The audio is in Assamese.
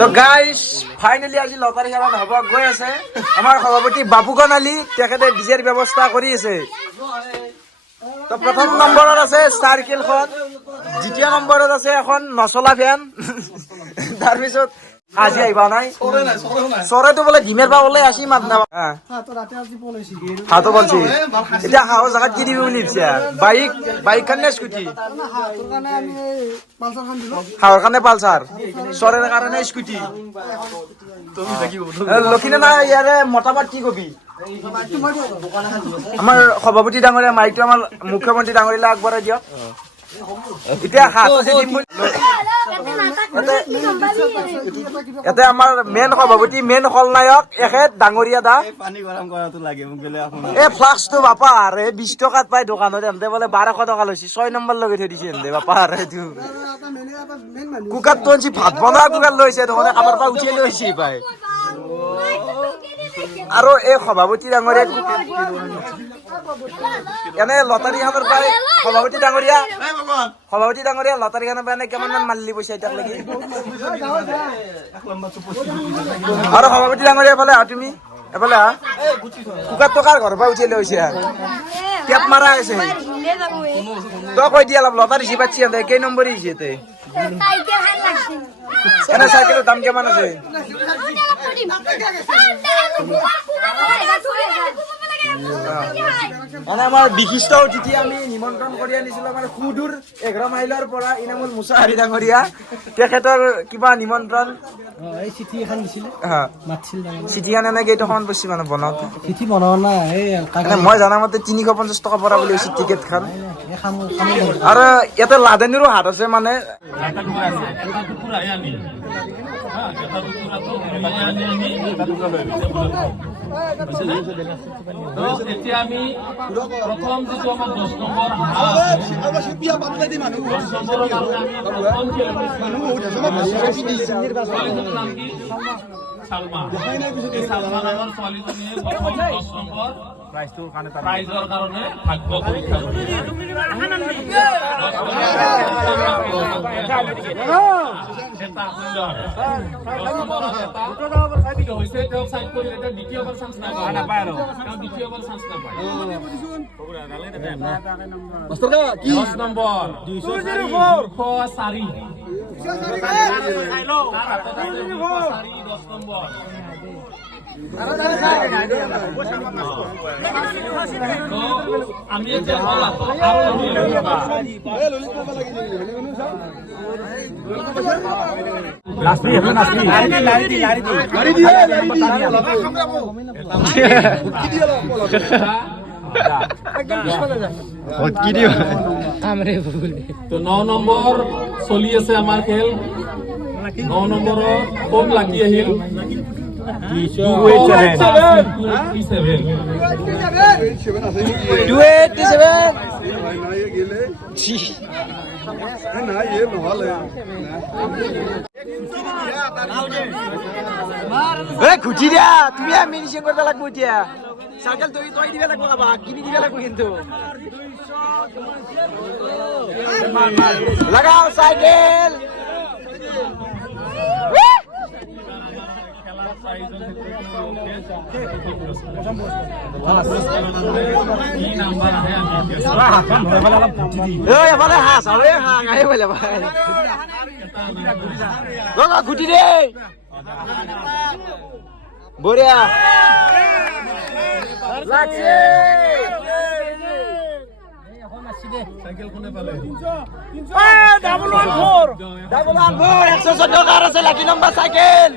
তো গাইস ফাইনালি আজি লটাৰী খেলা হ'ব গৈ আছে আমাৰ সভাপতি বাবুগণ আলী তেখেতে ডিজেৰ ব্যৱস্থা কৰি আছে তো প্ৰথম নম্বৰত আছে চাৰ্কেলখন দ্বিতীয় নম্বৰত আছে এখন নচলা ফেন তাৰপিছত আজি আহিবা নাই চৰাইটো বোলে ডিমেৰ পৰা ওলাই আসি মাত না হাতো বলছি এতিয়া হাও জাগাত কি দিবি বুলি ভাবছা বাইক কাৰণে স্কুটি হাওৰ কাৰণে পালচাৰ চৰাইৰ কাৰণে স্কুটি লক্ষিণে না ইয়াৰে মতামত কি কবি আমাৰ সভাপতি ডাঙৰীয়া মাইকটো আমাৰ মুখ্যমন্ত্ৰী ডাঙৰীয়ালৈ আগবঢ়াই দিয়ক এতিয়া হাত দিম ইয়াতে আমাৰ মেইন সভাপতি মেইন খলনায়ক এখেত ডাঙৰীয়া দা পানী গৰম কৰাটো লাগে মোক গলে আপোনাৰ এই ফ্লাক্সটো বাপা আৰে 20 টকাত পাই দোকানত এনতে বোলে 1200 টকা লৈছি 6 নম্বৰ লগাই থৈ দিছে এনতে বাপা আৰে এইটো কুকাত তোনছি ভাত বনোৱা কুকাৰ লৈছে দোকানে কামৰ পৰা উঠিয়ে লৈছি পাই আৰু এই সভাপতি ডাঙৰীয়া এনে লটাৰীখনৰ পাই সভাপতি ডাঙৰীয়া লটাৰীখনৰ পাই কিমান মান মাৰিলি পইচা এটাক লাগি আৰু সভাপতি ডাঙৰীয়া এফালে তুমি এফালে কুকাৰ টকাৰ ঘৰৰ পৰা উঠিয়ে লৈছে কেপ মাৰা আছে তই কৈ দিয়া অলপ লটাৰী জিপাচ্ছি কেই নম্বৰ হিচাপে এনে চাইকেলৰ দাম কিমান আছে মানে আমাৰ বিশিষ্ট অতিথি আমি নিমন্ত্ৰণ কৰি আনিছিলো আমাৰ সুদূৰ 11 মাইলৰ পৰা ইনামুল মুছাহাৰী ডাঙৰীয়া তেখেতৰ কিবা নিমন্ত্ৰণ এই চিঠি এখন দিছিল মাতছিল চিঠিখন এনেকে এইটো সমান পইচা মানে বনাওঁতে চিঠি বনোৱা নাই এই মই জানা মতে 350 টকা পৰা বুলি হৈছে টিকেট খান আৰু ইয়াতে লাদেনীৰো হাত আছে মানে এতিয়া আমি প্ৰথম যিটো আমাৰ 10 নম্বৰ প্ৰাইজৰ কাৰণে ভাগ্য পৰীক্ষা দ্বিতীয়বাৰ চান্স নাপায় আৰু দ্বিতীয়বাৰ চান্স নাপায় 10 নম্বৰ 204 আমি এতিয়া তো 9 নম্বৰ চলি আছে আমাৰ খেল 9 নম্বৰৰ কম লাগি আহিল 287 ঘুটি দিয়া তুমি মেডিচিন কৰিব লাগিব এতিয়া চাইকেল তই দিবা লাগিব বাবা কিনি দিবা লাগিব কিন্তু লাগাও সাইকেল ঘুটি দে বঢ়িয়া লাগছে ডাবল 114 114 114 আছে লাকি নম্বৰ চাইকেল